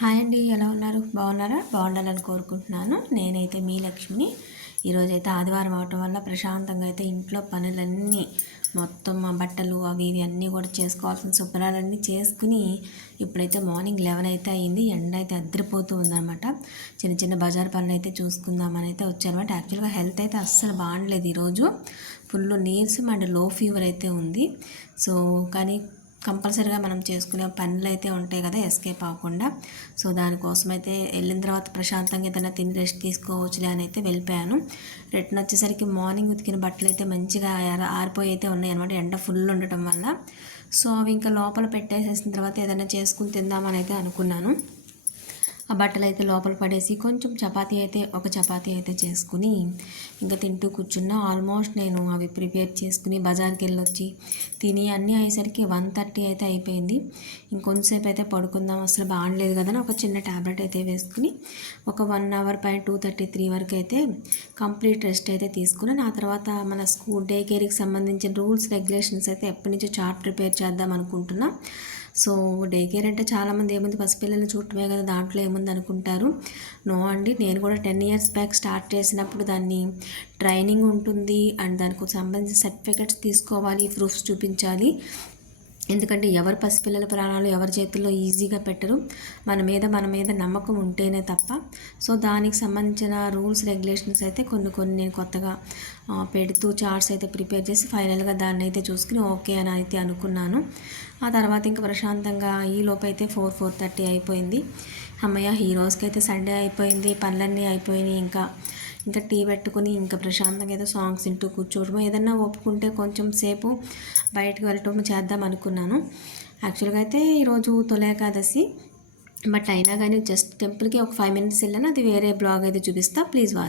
Hi అండి, ఎలా ఉన్నారు? బాగున్నారా? బాగుండాలని కోరుకుంటున్నాను. నేనైతే మీ లక్ష్మిని. ఈరోజైతే ఆదివారం అవటం వల్ల ప్రశాంతంగా అయితే ఇంట్లో పనులన్నీ మొత్తం మా బట్టలు అవి ఇవి అన్నీ కూడా చేసుకోవాల్సిన శుభ్రాలన్నీ చేసుకుని ఇప్పుడైతే మార్నింగ్ 11 అయితే అయింది. ఎండ అయితే అద్దరిపోతూ ఉందన్నమాట. చిన్న చిన్న బజార్ పనులు అయితే చూసుకుందామని అయితే వచ్చానమాట. యాక్చువల్గా హెల్త్ అయితే అస్సలు బాగలేదు ఈరోజు. ఫుల్ నీరసం అండ్ లో ఫీవర్ అయితే ఉంది. సో కానీ కంపల్సరీగా మనం చేసుకునే పనులు అయితే ఉంటాయి కదా, ఎస్కేప్ అవ్వకుండా. సో దానికోసం అయితే వెళ్ళిన తర్వాత ప్రశాంతంగా ఏదైనా తిని రెస్ట్ తీసుకోవచ్చులే అని అయితే వెళ్ళిపోయాను. రిటర్న్ వచ్చేసరికి మార్నింగ్ ఉతికిన బట్టలు అయితే మంచిగా ఆరిపోయి అయితే ఉన్నాయి అనమాట, ఎండ ఫుల్ ఉండటం వల్ల. సో అవి ఇంకా లోపల పెట్టేసేసిన తర్వాత ఏదైనా చేసుకుని తిందామని అయితే అనుకున్నాను. ఆ బట్టలు అయితే లోపల పడేసి కొంచెం ఒక చపాతీ అయితే చేసుకుని ఇంకా తింటూ కూర్చున్నా. ఆల్మోస్ట్ నేను అవి ప్రిపేర్ చేసుకుని బజార్కి వెళ్ళొచ్చి తిని అన్నీ అయ్యేసరికి 1:30 అయితే అయిపోయింది. ఇంకొంచెంసేపు అయితే పడుకుందాం, అసలు బాగలేదు కదా అని ఒక చిన్న ట్యాబ్లెట్ అయితే వేసుకుని ఒక 1 అవర్ పైన 2:33 వరకు అయితే కంప్లీట్ రెస్ట్ అయితే తీసుకుని ఆ తర్వాత మన స్కూల్ డే కేర్కి సంబంధించిన రూల్స్ రెగ్యులేషన్స్ అయితే ఎప్పటి నుంచో చార్ట్ ప్రిపేర్ చేద్దాం అనుకుంటున్నా. సో డే కేర్ అంటే చాలామంది ఏముంది పసిపిల్లలు చూడటమే కదా, దాంట్లో ఏముంది అనుకుంటారు. నో అండి, నేను కూడా 10 years బ్యాక్ స్టార్ట్ చేసినప్పుడు దాన్ని ట్రైనింగ్ ఉంటుంది అండ్ దానికి సంబంధించిన సర్టిఫికెట్స్ తీసుకోవాలి, ప్రూఫ్స్ చూపించాలి. ఎందుకంటే ఎవరు పసిపిల్లల ప్రాణాలు ఎవరి చేతుల్లో ఈజీగా పెట్టరు. మన మీద నమ్మకం ఉంటేనే తప్ప. సో దానికి సంబంధించిన రూల్స్ రెగ్యులేషన్స్ అయితే కొన్ని నేను కొత్తగా పెడుతూ చార్ట్స్ అయితే ప్రిపేర్ చేసి ఫైనల్గా దాన్ని అయితే చూసుకుని ఓకే అని అయితే అనుకున్నాను. ఆ తర్వాత ఇంకా ప్రశాంతంగా ఈలోపు అయితే 4:30 అయిపోయింది. అమ్మయ్య, ఈ రోజుకి అయితే సండే అయిపోయింది, పనులన్నీ అయిపోయినాయి. ఇంకా టీ పెట్టుకుని ఇంకా ప్రశాంతంగా ఏదో సాంగ్స్ వింటూ కూర్చోవడము, ఏదన్నా ఒప్పుకుంటే కొంచెం సేపు బయటకు వెళ్ళటం చేద్దాం అనుకున్నాను. యాక్చువల్గా అయితే ఈరోజు తొలి ఏకాదశి, బట్ అయినా కానీ జస్ట్ టెంపుల్కి ఒక 5 minutes వెళ్ళాను. అది వేరే బ్లాగ్ అయితే చూపిస్తా, ప్లీజ్ వాచ్.